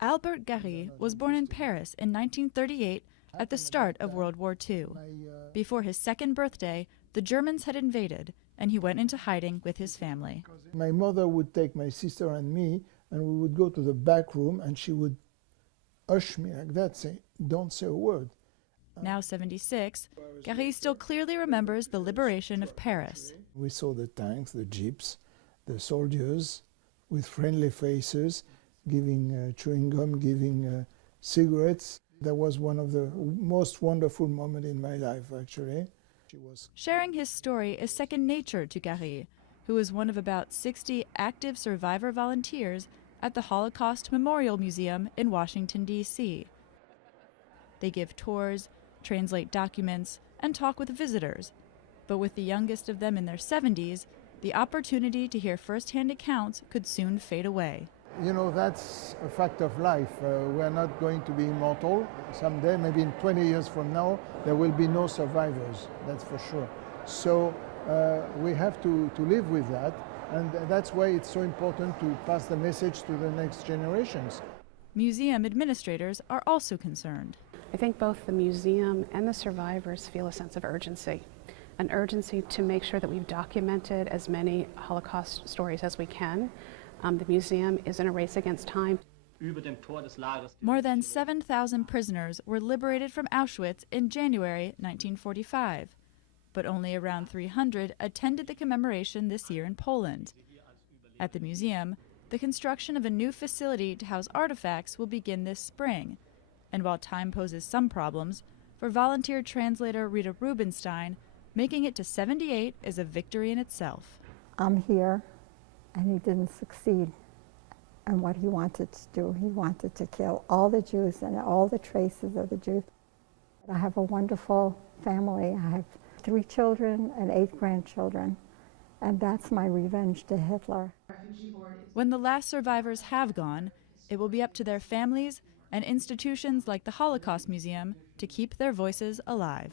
Albert Garih was born in Paris in 1938 at the start of World War II. Before his second birthday, the Germans had invaded, and he went into hiding with his family. My mother would take my sister and me, and we would go to the back room, and she would hush me like that, say, "Don't say a word." Now 76, Garih still clearly remembers the liberation of Paris. We saw the tanks, the jeeps, the soldiers with friendly faces, giving chewing gum, giving cigarettes. That was one of the most wonderful moments in my life, actually. Sharing his story is second nature to Garih, who is one of about 60 active survivor volunteers at the Holocaust Memorial Museum in Washington, D.C. They give tours, translate documents, and talk with visitors. But with the youngest of them in their 70s, the opportunity to hear first-hand accounts could soon fade away. You know, that's a fact of life. We're not going to be immortal. Someday, maybe in 20 years from now, there will be no survivors, that's for sure. So we have to live with that, and that's why it's so important to pass the message to the next generations. Museum administrators are also concerned. I think both the museum and the survivors feel a sense of urgency, an urgency to make sure that we've documented as many Holocaust stories as we can. The museum is in a race against time. More than 7,000 prisoners were liberated from Auschwitz in January 1945, but only around 300 attended the commemoration this year in Poland. At the museum, the construction of a new facility to house artifacts will begin this spring, and while time poses some problems, for volunteer translator Rita Rubenstein, making it to 78 is a victory in itself. I'm here, and he didn't succeed in what he wanted to do. He wanted to kill all the Jews and all the traces of the Jews. I have a wonderful family. I have 3 children and 8 grandchildren, and that's my revenge to Hitler. When the last survivors have gone, it will be up to their families and institutions like the Holocaust Museum to keep their voices alive.